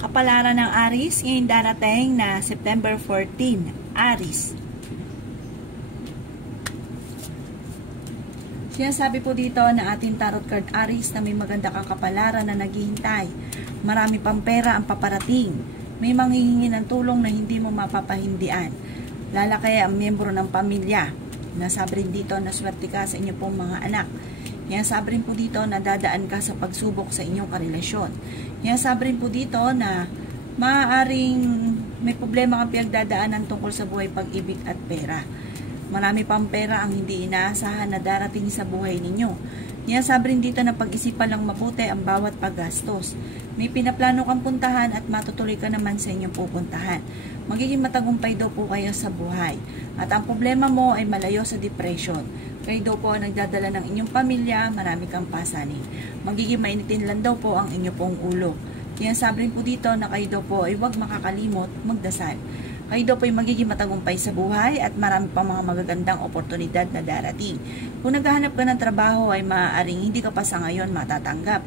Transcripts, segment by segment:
Kapalaran ng Aries ngayong darating na September 14. Aries. Sinasabi po dito na ating tarot card Aries na may maganda kang kapalaran na naghihintay. Marami pang pera ang paparating. May manghihingi ng tulong na hindi mo mapapahindian. Lalaki ang miyembro ng pamilya. Nasabi rin dito na swerte ka sa inyo pong mga anak. Sabi rin po dito na dadaan ka sa pagsubok sa inyong karelasyon. Sabi rin po dito na maaaring may problema kang pinagdadaanan tungkol sa buhay, pag-ibig at pera. Marami pang pera ang hindi inaasahan na darating sa buhay ninyo. Sabi rin dito na pag-isipan lang mabuti ang bawat paggastos. May pinaplano kang puntahan at matutuloy ka naman sa inyong pupuntahan. Magiging matagumpay daw po kayo sa buhay. At ang problema mo ay malayo sa depression. Kayo daw po ang nagdadala ng inyong pamilya, marami kang pasanin. Magiging mainitin lang daw po ang inyo pong ulo. Sabi rin po dito na kayo daw po ay huwag makakalimot magdasal. Kayo daw po ay magiging matagumpay sa buhay at marami pang mga magagandang oportunidad na darating. Kung naghahanap ka ng trabaho ay maaaring hindi ka pa sa ngayon matatanggap.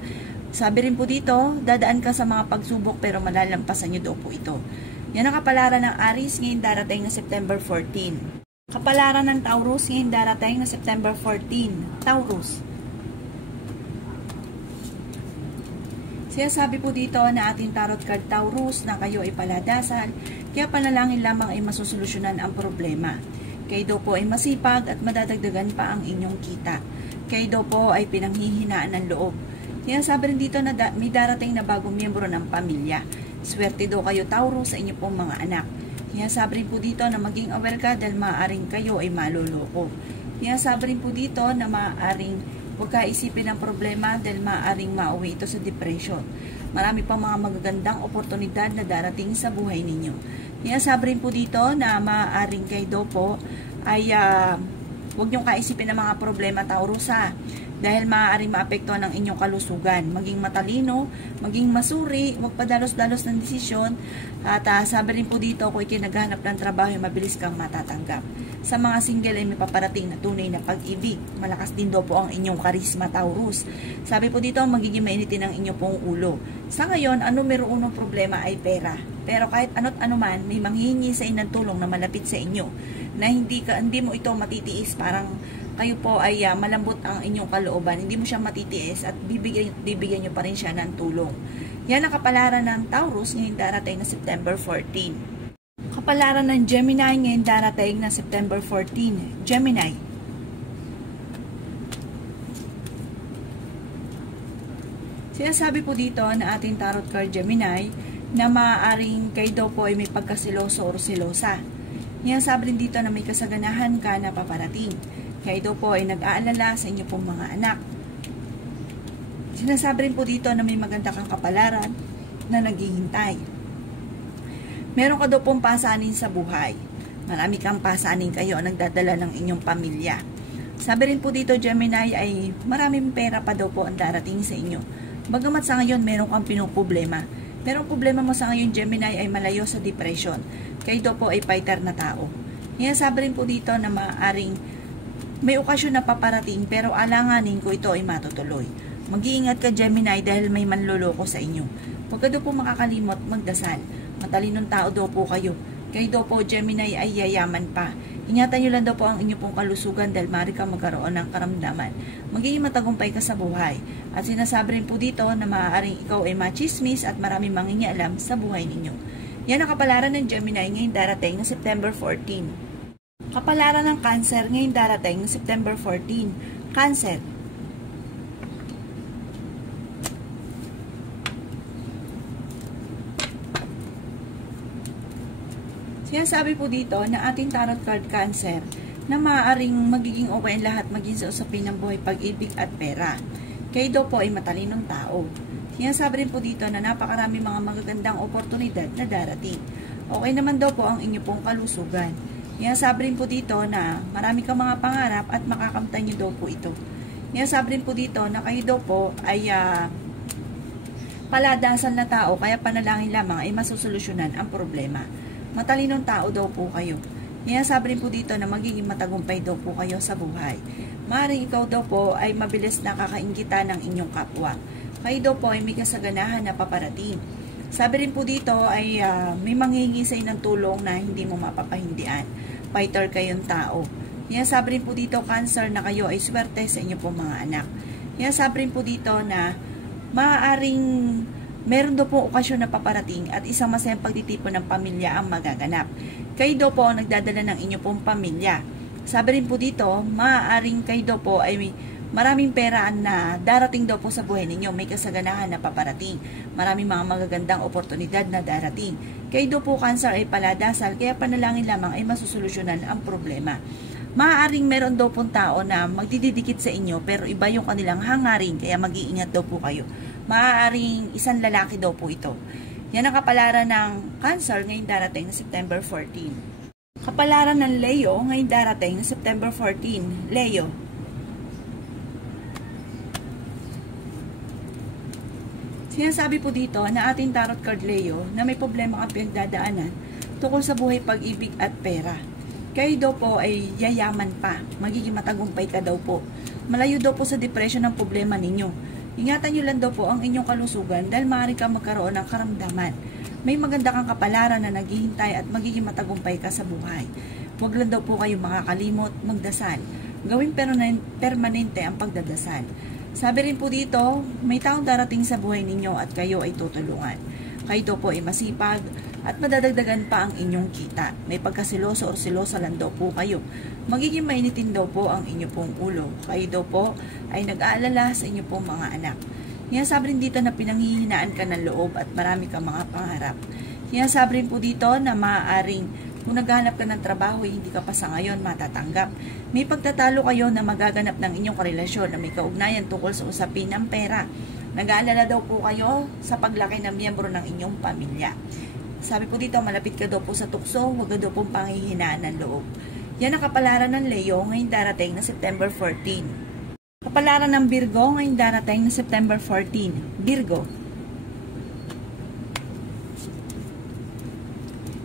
Sabi rin po dito, dadaan ka sa mga pagsubok pero malalampasan nyo daw po ito. Yan ang kapalaran ng Aries ngayong darating na September 14. Kapalaran ng Taurus ngayong darating na September 14. Taurus. Sinasabi po dito na ating tarot card Taurus na kayo ay paladasal, kaya panalangin lamang ay masusolusyonan ang problema. Kayo daw po ay masipag at madadagdagan pa ang inyong kita. Kayo daw po ay pinanghihinaan ng loob. Sinasabi rin dito na may darating na bagong miyembro ng pamilya. Swerte daw kayo Taurus sa inyo pong mga anak. Sinasabi rin po dito na maging aware ka dahil maaaring kayo ay maloloko. Sinasabi rin po dito na maaaring huwag ka isipin ang problema dahil maaaring mauwi ito sa depression. Marami pang mga magagandang oportunidad na darating sa buhay ninyo. Sinasabi rin po dito na maaaring kayo daw po ay huwag niyong kaisipin ang mga problema Taurus dahil maaaring maapektuhan ang inyong kalusugan. Maging matalino, maging masuri, huwag padalos-dalos ng desisyon. At sabi rin po dito, kung ikinaghanap ng trabaho, mabilis kang matatanggap. Sa mga single ay may paparating na tunay na pag-ibig. Malakas din daw po ang inyong karisma Taurus. Sabi po dito, magiging mainitin ang inyong pong ulo. Sa ngayon, ang numero unong problema ay pera. Pero kahit ano't ano man, may manghihingi sa inyo ng tulong na malapit sa inyo. Na hindi mo ito matitiis, parang kayo po ay malambot ang inyong kalooban, hindi mo siya matitiis at bibigyan nyo pa rin siya ng tulong. Yan ang kapalaran ng Taurus ngayong darating na September 14. Kapalaran ng Gemini ngayong darating na September 14. Gemini. Sinasabi po dito na ating tarot card Gemini na maaaring kayo daw po ay may pagkasiloso o silosa. Sabi rin dito na may kasaganahan ka na paparating. Kayo daw po ay nag-aalala sa inyo pong mga anak. Sinasabi rin po dito na may maganda kang kapalaran na naghihintay. Meron ka daw pong pasanin sa buhay. Marami kang pasanin kayo ang nagdadala ng inyong pamilya. Sabi rin po dito Gemini ay maraming pera pa daw po ang darating sa inyo. Bagamat sa ngayon meron kang pinoproblema. Merong problema mo sa ngayon Gemini ay malayo sa depression. Kayo daw po ay fighter na tao. Sabi rin po dito na maaaring may okasyon na paparating pero alanganin ko ito ay matutuloy. Mag-iingat ka Gemini dahil may manloloko sa inyo. Huwag ka daw po makakalimot magdasal. Matalinong tao daw po kayo. Kayo daw po Gemini ay yayaman pa. Ingatan nyo lang daw po ang inyong pong kalusugan dahil maaari kang magkaroon ng karamdaman. Magiging matagumpay ka sa buhay. At sinasabi rin po dito na maaaring ikaw ay machismis at maraming mangingialam sa buhay ninyo. Yan ang kapalaran ng Gemini ngayong darating na September 14. Kapalaran ng Cancer ngayong darating September 14. Cancer. Sinasabi po dito na ating tarot card Cancer na maaaring magiging okay ang lahat maging sa usapin ng buhay, pag-ibig at pera. Kayo daw po ay matalinong tao. Sinasabi rin po dito na napakarami mga magagandang oportunidad na darating. Okay naman daw po ang inyo pong kalusugan. Sabi rin po dito na marami kang mga pangarap at makakamtan nyo daw po ito. Sabi rin po dito na kayo daw po ay paladasal na tao kaya panalangin lamang ay masusolusyonan ang problema. Matalinong tao daw po kayo. Sabi rin po dito na magiging matagumpay daw po kayo sa buhay. Maaaring ikaw daw po ay mabilis nakakainggitan ng inyong kapwa. Kayo daw po ay may kasaganahan na paparating. Sabi rin po dito ay may manghihingi sa ng tulong na hindi mo mapapahindian. Fighter kayong tao. Yan sabi rin po dito, Cancer, na kayo ay swerte sa inyo pong mga anak. Yan sabi rin po dito na maaaring meron daw po okasyon na paparating at isang masayang pagtitipon ng pamilya ang magaganap. Kayo daw po ang nagdadala ng inyo pong pamilya. Sabi rin po dito, maaaring kayo daw po ay maraming pera na darating daw po sa buhay ninyo. May kasaganahan na paparating. Maraming mga magagandang oportunidad na darating. Kayo daw po, Cancer, ay paladasal, kaya panalangin lamang ay masusolusyonan ang problema. Maaaring meron daw pong tao na magdididikit sa inyo pero iba yung kanilang hangarin, kaya mag-iingat daw po kayo. Maaaring isang lalaki daw po ito. Yan ang kapalaran ng Cancer ngayong darating na September 14. Kapalaran ng Leo ngayong darating na September 14. Leo. Sinasabi po dito na ating tarot card Leo na may problema kang pinagdadaanan tungkol sa buhay, pag-ibig at pera. Kayo daw po ay yayaman pa, magiging matagumpay ka daw po. Malayo daw po sa depression ng problema ninyo. Ingatan nyo lang daw po ang inyong kalusugan dahil maaari kang magkaroon ng karamdaman. May maganda kang kapalaran na naghihintay at magiging matagumpay ka sa buhay. Huwag lang daw po kayo makakalimot, magdasal. Gawin permanente ang pagdadasal. Sabi rin po dito, may taong darating sa buhay ninyo at kayo ay tutulungan. Kayo daw po ay masipag at madadagdagan pa ang inyong kita. May pagkasiloso o silosa lang daw po kayo. Magiging mainitin daw po ang inyo pong ulo. Kayo daw po ay nag-aalala sa inyo pong mga anak. Yan sabi rin dito na pinanghihinaan ka ng loob at marami kang mga pangarap. Yan sabi rin po dito na maaaring kung naghahanap ka ng trabaho, hindi ka pa sa ngayon matatanggap. May pagtatalo kayo na magaganap ng inyong karelasyon na may kaugnayan tungkol sa usapin ng pera. Nag-aalala daw po kayo sa paglaki ng miyembro ng inyong pamilya. Sabi po dito, malapit ka daw po sa tukso, huwag ka daw pong panghihinaan ng loob. Yan ang kapalaran ng Leo ngayong darating na September 14. Kapalaran ng Virgo ngayong darating na September 14. Virgo.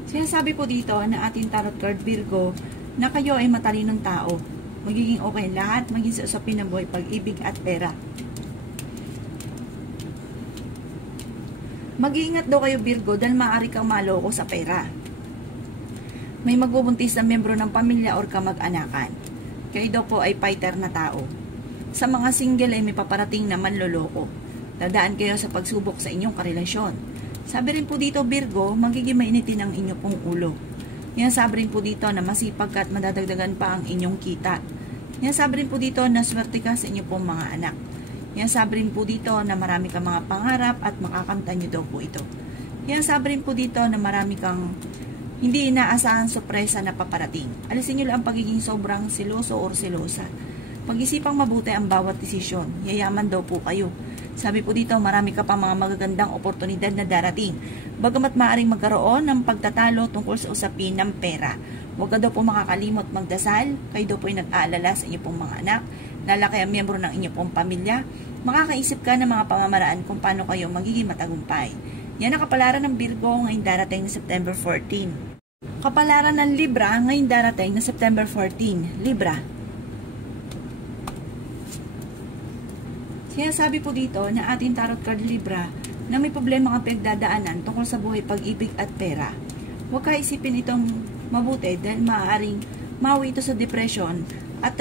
Sinasabi po dito na ating tarot card Virgo na kayo ay matalinong tao. Magiging okay lahat, maging sa usapin ng buhay, pag-ibig at pera. Mag-iingat daw kayo Virgo dahil maaari kang maloko sa pera. May magbubuntis na miyembro ng pamilya or kamag-anakan. Kayo daw po ay fighter na tao. Sa mga single ay may paparating na manloloko. Dadaan kayo sa pagsubok sa inyong karelasyon. Sabi rin po dito Virgo, magiging mainitin ang inyong pong ulo. Yan sabi rin po dito na masipag ka at madadagdagan pa ang inyong kita. Yan sabi rin po dito na swerte ka sa inyong pong mga anak. Yan sabi rin po dito na marami kang mga pangarap at makakamtan nyo daw po ito. Yan sabi rin po dito na marami kang hindi inaasahan sorpresa na paparating. Alisin nyo lang ang pagiging sobrang siloso or silosa. Pag-isipang mabuti ang bawat desisyon. Yayaman daw po kayo. Sabi po dito, marami ka pang mga magagandang oportunidad na darating. Bagamat maaaring magkaroon ng pagtatalo tungkol sa usapin ng pera. Huwag ka daw po makakalimot magdasal. Kayo daw po ay nag-aalala sa inyo pong mga anak. Lalaki ang miyembro ng inyo pong pamilya. Makakaisip ka ng mga pamamaraan kung paano kayo magiging matagumpay. Yan ang kapalaran ng Virgo ngayong darating na September 14. Kapalaran ng Libra ngayong darating na September 14. Libra. Sinasabi po dito na ating tarot card Libra na may problema kang pinagdadaanan tungkol sa buhay, pag-ibig at pera. Huwag ka isipin itong mabuti dahil maaaring mawi ito sa depression at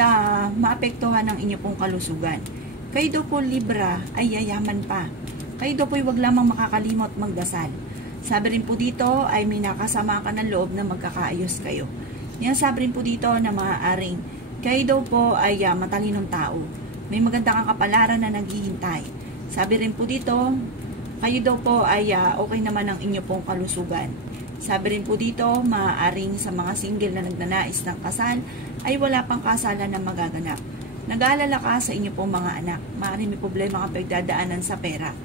maapektuhan ang inyo pong kalusugan. Kayo daw po Libra ay yayaman pa. Kayo daw po ay huwag lamang makakalimot magdasal. Sabi rin po dito ay may nakasama ka ng loob na magkakaayos kayo. Yan sabi rin po dito na maaaring kayo daw po ay matalinong tao. May maganda kang kapalaran na naghihintay. Sabi rin po dito, kayo daw po ay okay naman ang inyo pong kalusugan. Sabi rin po dito, maaaring sa mga single na nagnanais ng kasal, ay wala pang kasalan na magaganap. Nag-aalala ka sa inyo pong mga anak. Maaaring may problema kang pagdadaanan sa pera.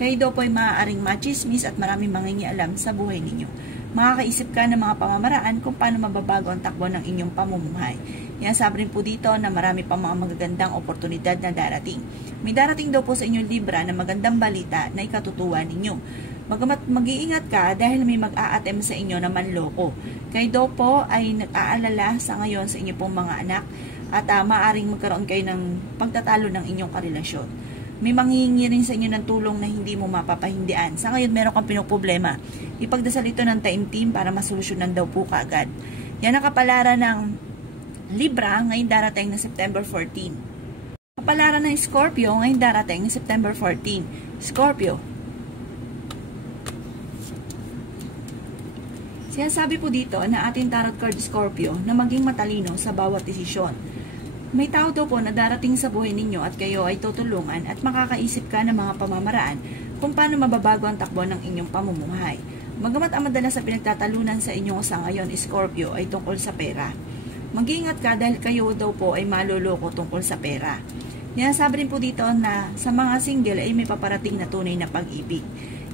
Kayo daw po ay maaaring machismis at maraming mangingialam sa buhay ninyo. Makakaisip ka ng mga pamamaraan kung paano mababago ang takbo ng inyong pamumuhay. Yan sabi rin po dito na marami pang mga magagandang oportunidad na darating. May darating daw po sa inyong Libra na magandang balita na ikatutuwa ninyo. Bagamat mag-iingat ka dahil may mag-a-attempt sa inyo na manloko. Kayo daw po ay nag-aalala sa ngayon sa inyong pong mga anak at maaaring magkaroon kayo ng pagtatalo ng inyong karelasyon. May manghihingi rin sa inyo ng tulong na hindi mo mapapahindian. Sa ngayon, meron kang pinoproblema. Ipagdasal ito ng taimtim para masolusyonan daw po kaagad. Yan ang kapalaran ng Libra ngayon darating na September 14. Kapalaran ng Scorpio ngayon darating na September 14. Scorpio. Sinasabi po dito na ating tarot card Scorpio na maging matalino sa bawat desisyon. May tao daw po na darating sa buhay ninyo at kayo ay tutulungan at makakaisip ka ng mga pamamaraan kung paano mababago ang takbo ng inyong pamumuhay. Bagamat ang madalas sa pinagtatalunan sa inyo sa ngayon, Scorpio, ay tungkol sa pera. Mag-iingat ka dahil kayo daw po ay maluloko tungkol sa pera. Sinasabi rin po dito na sa mga single ay may paparating na tunay na pag-ibig.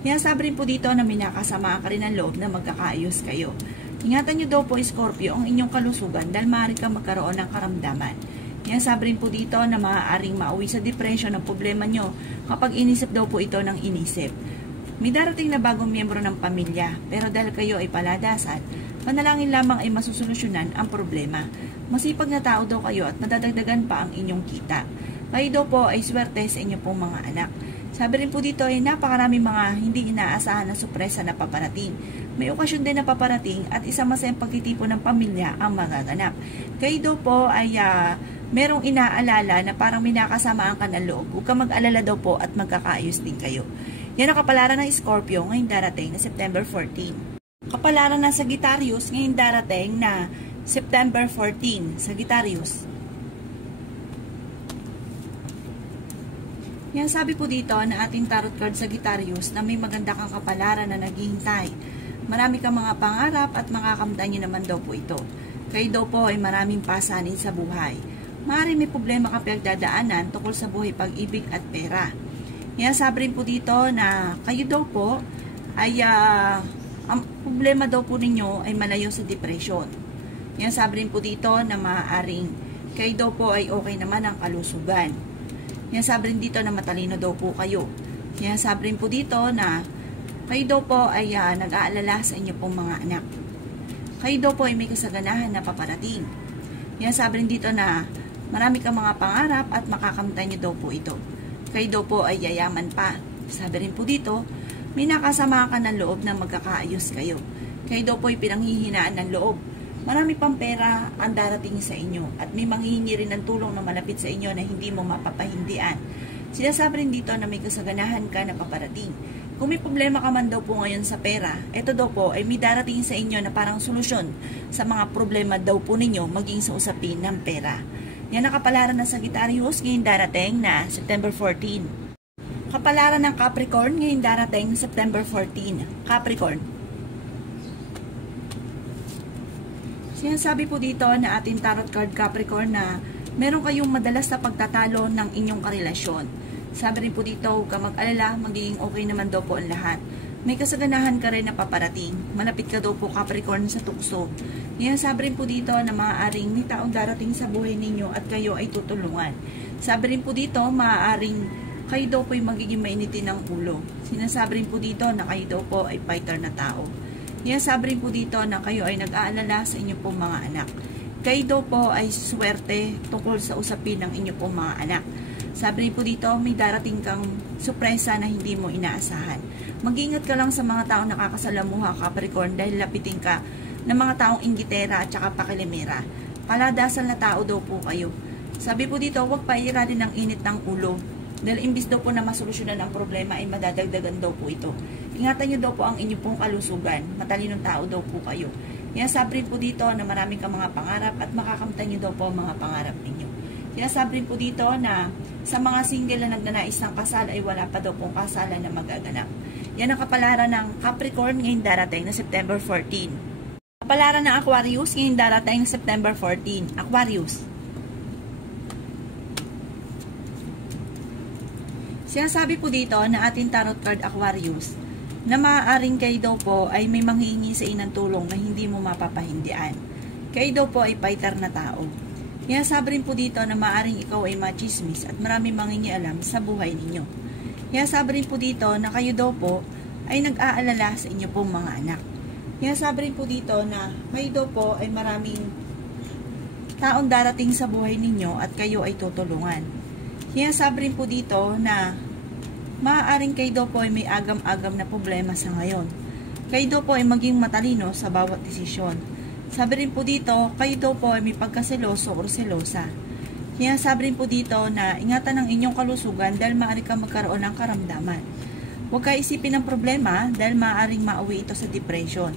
Sinasabi rin po dito na minakasama ka rin ng loob na magkakaayos kayo. Ingatan nyo daw po, Scorpio, ang inyong kalusugan dahil maaari kang magkaroon ng karamdaman. Sinasabi rin po dito na maaaring mauwi sa depression ang problema nyo kapag inisip daw po ito ng inisip. May darating na bagong miyembro ng pamilya, pero dahil kayo ay paladasan, manalangin lamang ay masusolusyonan ang problema. Masipag na tao daw kayo at nadadagdagan pa ang inyong kita. Kayo daw po ay swerte sa inyong pong mga anak. Sabi rin po dito ay napakaraming mga hindi inaasahan na sorpresa na paparating. May okasyon din na paparating at isa masayang pagtitipon ng pamilya ang magaganap. Kayo daw po ay merong inaalala na parang minakasamaan ka ng loob. Huwag ka mag-alala daw po at magkakaayos din kayo. Yan ang kapalaran ng Scorpio ngayon darating na September 14. Kapalaran ng Sagittarius ngayon darating na September 14. Sagittarius. Yan sabi po dito na ating tarot card Sagittarius na may maganda kang kapalaran na naghihintay. Marami kang mga pangarap at makakamtan nyo naman daw po ito. Kayo daw po ay maraming pasanin sa buhay. Maaaring may problema ka pinagdadaanan tungkol sa buhay, pag-ibig at pera. Yan sabi rin po dito na kayo daw po ay ang problema daw po ninyo ay malayo sa depression. Yan sabi rin po dito na maaaring kayo daw po ay okay naman ang kalusugan. Yan sabi rin dito na matalino daw po kayo. Yan sabi rin po dito na kayo daw po ay nag-aalala sa inyo pong mga anak. Kayo daw po ay may kasaganahan na paparating. Yan sabi rin dito na marami kang mga pangarap at makakamtan nyo daw po ito. Kayo daw po ay yayaman pa. Sabi rin po dito, may nakasama ka ng loob na magkakaayos kayo. Kayo daw po ay pinanghihinaan ng loob. Marami pang pera ang darating sa inyo at may manghihingi rin ng tulong na malapit sa inyo na hindi mo mapapahindian. Sinasabi rin dito na may kasaganahan ka na paparating. Kung may problema ka man daw po ngayon sa pera, ito daw po ay may darating sa inyo na parang solusyon sa mga problema daw po ninyo maging sa usapin ng pera. Yan ang kapalaran ng Sagittarius ngayon darating na September 14. Kapalaran ng Capricorn ngayon darating September 14. Capricorn. Sinasabi po dito na ating tarot card Capricorn na meron kayong madalas na pagtatalo ng inyong karelasyon. Sabi rin po dito, huwag ka mag-alala, magiging okay naman daw po ang lahat. May kasaganahan ka rin na paparating. Malapit ka daw po Capricorn sa tukso. Yan sabi rin po dito na maaaring may taong darating sa buhay ninyo at kayo ay tutulungan. Sabi rin po dito, maaaring kayo daw po ay magiging mainitin ng ulo. Sinasabi rin po dito na kayo daw po ay fighter na tao. Yan sabi rin po dito na kayo ay nag-aalala sa inyong pong mga anak. Kayo daw po ay swerte tungkol sa usapin ng inyong pong mga anak. Sabi rin po dito, may darating kang sorpresa na hindi mo inaasahan. Mag-ingat ka lang sa mga taong nakakasalamuha, Capricorn, dahil lapitin ka ng mga taong inggitera at saka pakilimera. Paladasal na tao daw po kayo. Sabi po dito, huwag pairalin ng init ng ulo. Dahil imbis daw po na masolusyonan ang problema ay madadagdagan daw po ito. Ingatan nyo daw po ang inyong pong kalusugan. Matalinong tao daw po kayo. Yan sabi rin po dito na marami kang mga pangarap at makakamtan nyo daw po ang mga pangarap ninyo. Yan sabi rin po dito na sa mga single na nagnanais ng kasal ay wala pa daw pong kasalan na magaganap. Yan ang kapalaran ng Capricorn ngayon darating na September 14. Kapalaran ng Aquarius ngayon darating na September 14. Aquarius. Sinasabi po dito na ating tarot card Aquarius na maaaring kayo daw po ay may manghihingi sa inang tulong na hindi mo mapapahindian. Kayo daw po ay fighter na tao. Sinasabi rin po dito na maaaring ikaw ay machismis at maraming mangingialam sa buhay ninyo. Sinasabi rin po dito na kayo daw po ay nag-aalala sa inyo pong mga anak. Sinasabi rin po dito na kayo daw po ay maraming taong darating sa buhay ninyo at kayo ay tutulungan. Sinasabi rin po dito na maaaring kayo daw po ay may agam-agam na problema sa ngayon. Kayo daw po ay maging matalino sa bawat desisyon. Sabi rin po dito, kayo daw po ay may pagkaseloso o selosa. Sinasabi rin po dito na ingatan ang inyong kalusugan dahil maaari ka magkaroon ng karamdaman. Huwag ka isipin ng problema dahil maaaring mauwi ito sa depression.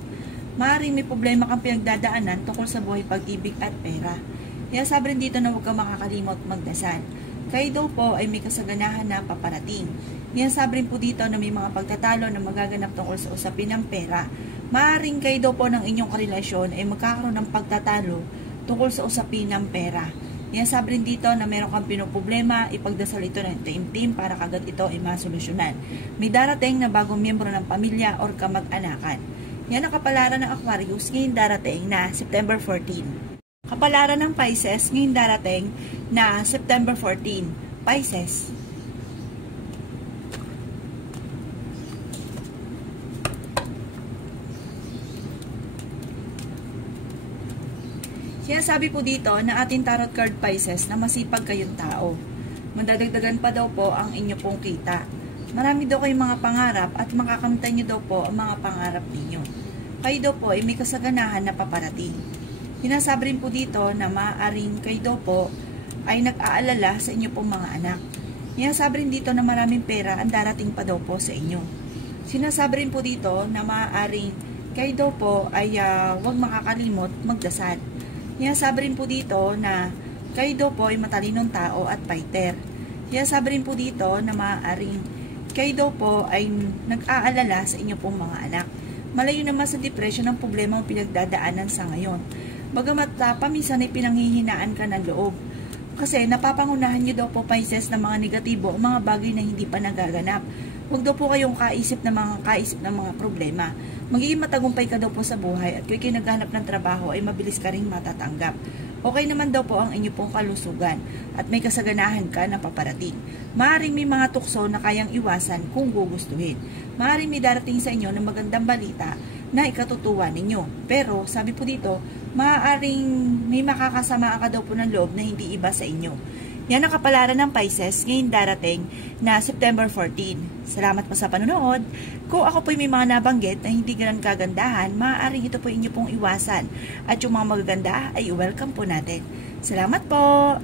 Maaaring may problema kang pinagdadaanan tungkol sa buhay, pag-ibig at pera. Sinasabi rin dito na huwag ka makakalimot magdasal. Kayo daw po ay may kasaganahan na paparating. Sinasabi rin po dito na may mga pagtatalo na magaganap tungkol sa usapin ng pera. Maaaring kayo daw po ng inyong karelasyon ay magkakaroon ng pagtatalo tungkol sa usapin ng pera. Sinasabi rin dito na meron kang pinoproblema, ipagdasal ito ng taimtim para kagad ito ay masolusyonan. May darating na bagong miyembro ng pamilya or kamag-anakan. Yan ang kapalaran ng Aquarius ngayon darating na September 14. Kapalaran ng Pisces ngayon darating na September 14. Pisces. Sinasabi po dito na ating tarot card Pisces na masipag kayong tao. Madadagdagan pa daw po ang inyo pong kita. Marami daw kayong mga pangarap at makakamtan nyo daw po ang mga pangarap ninyo. Kayo daw po ay may kasaganahan na paparating. Sinasabi rin po dito na maaaring kayo daw po ay nag-aalala sa inyo pong mga anak. Sinasabi rin dito na maraming pera ang darating pa daw po sa inyo. Sinasabi rin po dito na maaaring kayo daw po ay huwag makakalimot magdasal. Sinasabi rin po dito na kayo daw po ay matalinong tao at fighter. Sinasabi rin po dito na maaaring kayo daw po ay nag-aalala sa inyo pong mga anak. Malayo naman sa depression ang problema ang pinagdadaanan sa ngayon. Bagamat paminsan ay pinanghihinaan ka ng loob. Kasi napapangunahan nyo daw po Pisces ng mga negatibo o mga bagay na hindi pa nagaganap. Huwag daw po kayong kaisip ng mga problema. Magiging matagumpay ka daw po sa buhay at kung kayo naghanap ng trabaho ay mabilis ka ring matatanggap. Okay naman daw po ang inyo pong kalusugan at may kasaganahan ka na paparating. Maaaring may mga tukso na kayang iwasan kung gugustuhin. Maaaring may darating sa inyo ng magandang balita na ikatutuwa ninyo. Pero sabi po dito, maaaring may makakasama ka daw po ng loob na hindi iba sa inyo. Yan ang kapalaran ng Pisces ngayon darating na September 14. Salamat po sa panonood. Kung ako po may mga nabanggit na hindi ganun kagandahan, maaaring ito po inyo pong iwasan. At yung mga magaganda ay welcome po natin. Salamat po!